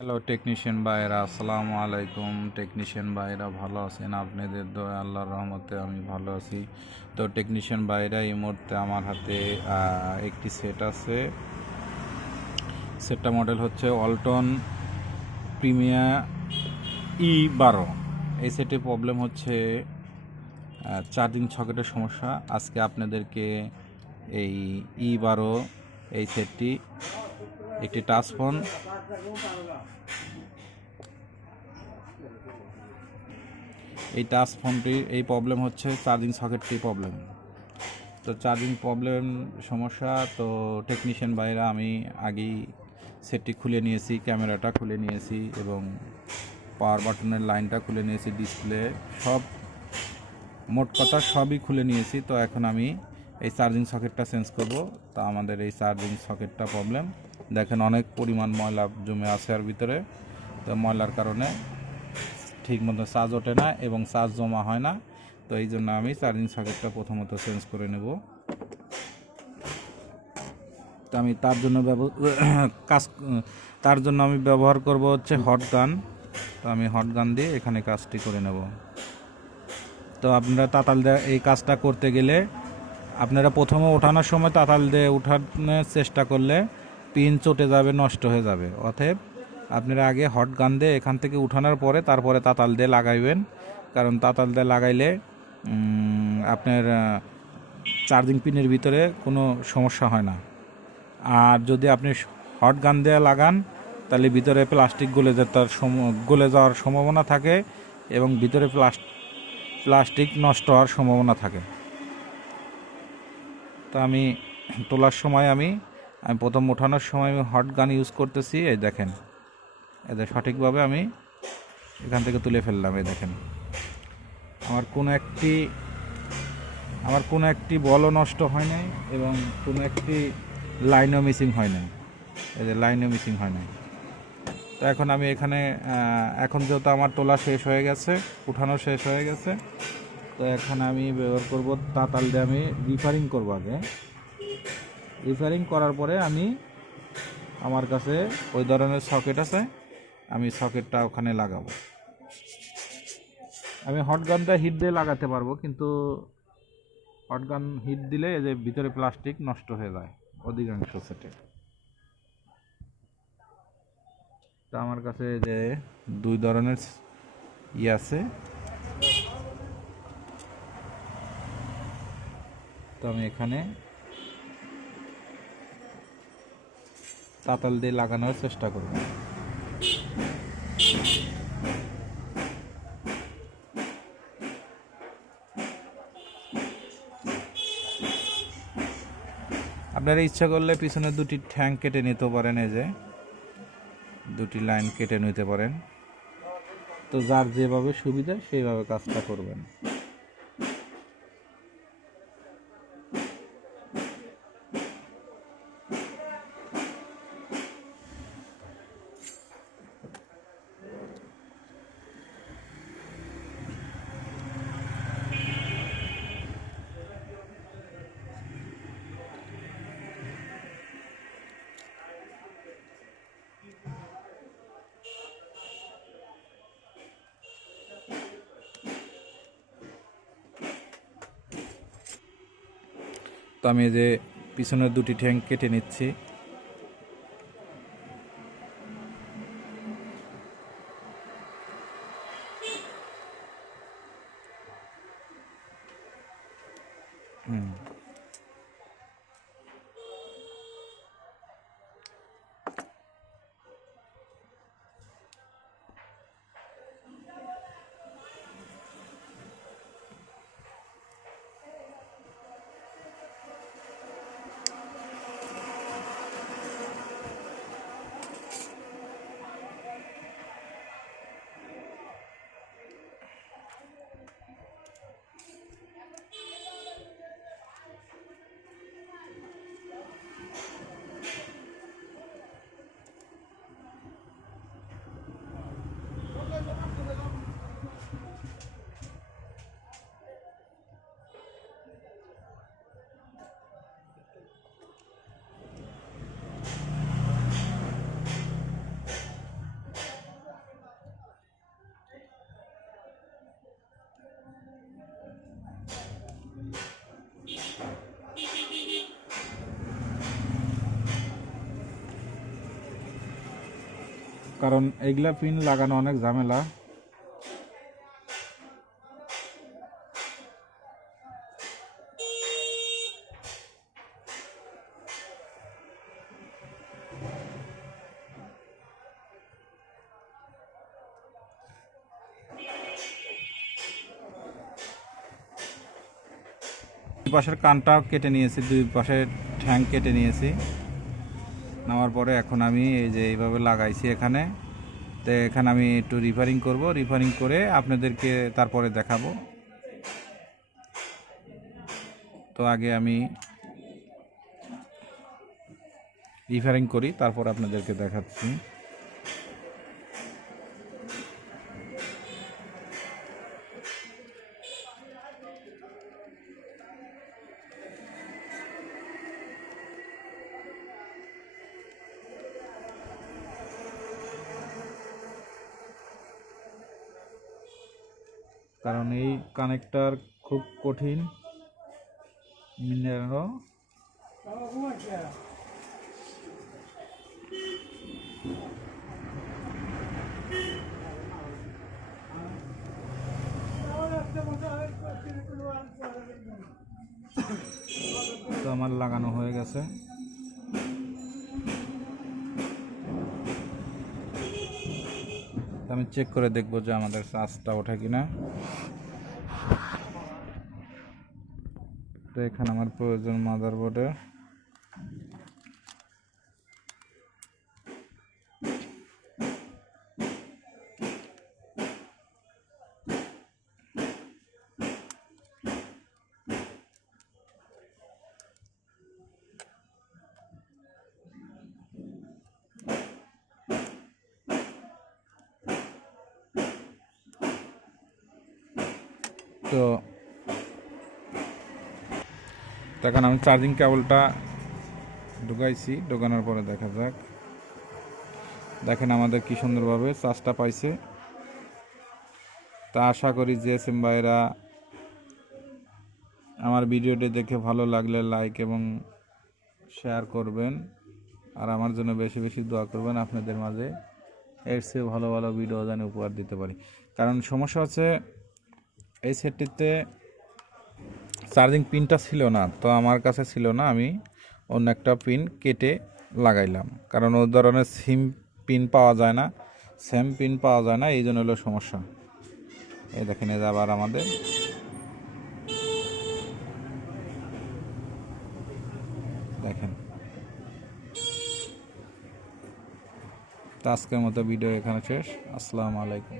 Hello technician ভাইরা, আসসালামু আলাইকুম। টেকনিশিয়ান ভাইরা ভালো আছেন? আপনাদের দয়া আল্লাহর রহমতে আমি ভালো আছি। তো টেকনিশিয়ান ভাইরা, এই মুহূর্তে আমার হাতে একটি সেট আছে। সেটটা মডেল হচ্ছে ওয়ালটন প্রিমিয়া E12। এই সেটের প্রবলেম হচ্ছে চার্জিং সকেটের সমস্যা। আজকে আপনাদেরকে এই E12 এই সেটটি একটি টাচ ফোন, এই টাচ ফোনটির এই প্রবলেম হচ্ছে চার্জিং সকেটটি প্রবলেম। তো চার্জিং প্রবলেম সমস্যা, তো টেকনিশিয়ান ভাইরা আমি আগেই সেটটি খুলে নিয়েছি, ক্যামেরাটা খুলে নিয়েছি এবং পাওয়ার বাটনের লাইনটা খুলে নিয়েছি, ডিসপ্লে সব, মোট কথা সবই খুলে নিয়েছি। তো এখন আমি এই চার্জিং সকেটটা চেঞ্জ করব। তা আমাদের এই চার্জিং সকেটটা প্রবলেম, দেখেন অনেক পরিমাণ ময়লা জমে আছে এর ভিতরে। তো ময়লার কারণে ঠিক মতো চার্জ ওঠে না এবং চার্জ জমা হয় না। তো এই জন্য আমি চার্জিং সকেটটা প্রথমত চেঞ্জ করে নেব। তো আমি তার জন্য আমি ব্যবহার করব হচ্ছে হট গান। তো আমি হট গান দিয়ে এখানে কাজটি করে নেব। তো আপনারা তাতাল দিয়ে এই কাজটা করতে গেলে আপনারা প্রথমে ওঠানোর সময় তাতাল দিয়ে উঠানোর চেষ্টা করলে পিন চটে যাবে, নষ্ট হয়ে যাবে। অতএব আপনারা আগে হট গান দিয়ে এখান থেকে উঠানোর পরে তারপরে তাতাল দিয়ে লাগাইবেন, কারণ তাতাল দিয়ে লাগাইলে আপনার চার্জিং পিনের ভিতরে কোনো সমস্যা হয় না। আর যদি আপনি হট গান দিয়ে লাগান তাহলে ভিতরে প্লাস্টিক গলে যাওয়ার সম্ভাবনা থাকে এবং ভিতরে প্লাস্টিক নষ্ট হওয়ার সম্ভাবনা থাকে। তো আমি তোলার সময় আমি প্রথম ওঠানোর সময় আমি হট গান ইউজ করতেছি। এই দেখেন, এদের সঠিকভাবে আমি এখান থেকে তুলে ফেললাম। এই দেখেন, আমার কোনো একটি বলও নষ্ট হয় নাই এবং কোনো একটি লাইনও মিসিং হয় নাই। এই যে লাইনও মিসিং হয় নাই। তো এখন আমি এখানে এখন যেহেতু আমার তোলা শেষ হয়ে গেছে, উঠানো শেষ হয়ে গেছে, তো এখন আমি ব্যবহার করব তাতাল দিয়ে আমি রিফারিং করব। আগে রিফারিং করার পরে আমি আমার কাছে ওই ধরনের সকেট আছে, আমি সকেটটা ওখানে লাগাবো। আমি হট গানটা হিট দিয়ে লাগাতে পারবো, কিন্তু হট গান হিট দিলে এই যে ভিতরে প্লাস্টিক নষ্ট হয়ে যায় অধিকাংশ সেটে। তো আমার কাছে যে দুই ধরনের আছে, তো আমি এখানে তাতাল দিয়ে লাগানোর চেষ্টা করব। আপনারা ইচ্ছা করলে পিছনে দুটি ঠ্যাং কেটে নিতে পারেন, এই যে দুটি লাইন কেটে নিতে পারেন। তো যার যেভাবে সুবিধা সেইভাবে কাজটা করবেন। তো আমি যে পিছনের দুটি ঠ্যাং কেটে নিচ্ছি। কারণ এইগুলা পিন লাগানো অনেক ঝামেলা। দুই পাশের কানটাও কেটে নিয়েছি, দুই পাশের ঠ্যাং কেটে নিয়েছি। নেওয়ার পরে এখন আমি এই যে এইভাবে লাগাইছি এখানে। তো এখানে আমি একটু রিফারিং করব, রিফারিং করে আপনাদেরকে তারপরে দেখাবো। তো আগে আমি রিফারিং করি, তারপর আপনাদেরকে দেখাচ্ছি। কারণ এই কানেক্টর খুব কঠিন, মিনারও তো আমার লাগানো হয়ে গেছে। আমি চেক করে দেখবো যে আমাদের চার্জটা ওঠে কিনা। তো এখানে আমার প্রয়োজন মাদারবোর্ডে। তো এখন আমি চার্জিং কেবলটা ঢুকাইছি, ঢোকানোর পরে দেখা যাক। দেখেন আমাদের কি সুন্দরভাবে চার্জটা পাইছে। তা আশা করি যে সিম ভাইরা আমার ভিডিওটি দেখে ভালো লাগলে লাইক এবং শেয়ার করবেন, আর আমার জন্য বেশি বেশি দোয়া করবেন। আপনাদের মাঝে এর চেয়ে ভালো ভালো ভিডিও যেন উপহার দিতে পারি। কারণ সমস্যা হচ্ছে এই সেটটিতে চার্জিং পিনটা ছিল না, তো আমার কাছে ছিল না, আমি অন্য একটা পিন কেটে লাগাইলাম। কারণ ওই ধরনের সিম পিন পাওয়া যায় না, সেম পিন পাওয়া যায় না, এই জন্য হলো সমস্যা। এই দেখেন এই যে আবার আমাদের দেখেন। তো আজকের মতো ভিডিও এখানে শেষ। আসসালামু আলাইকুম।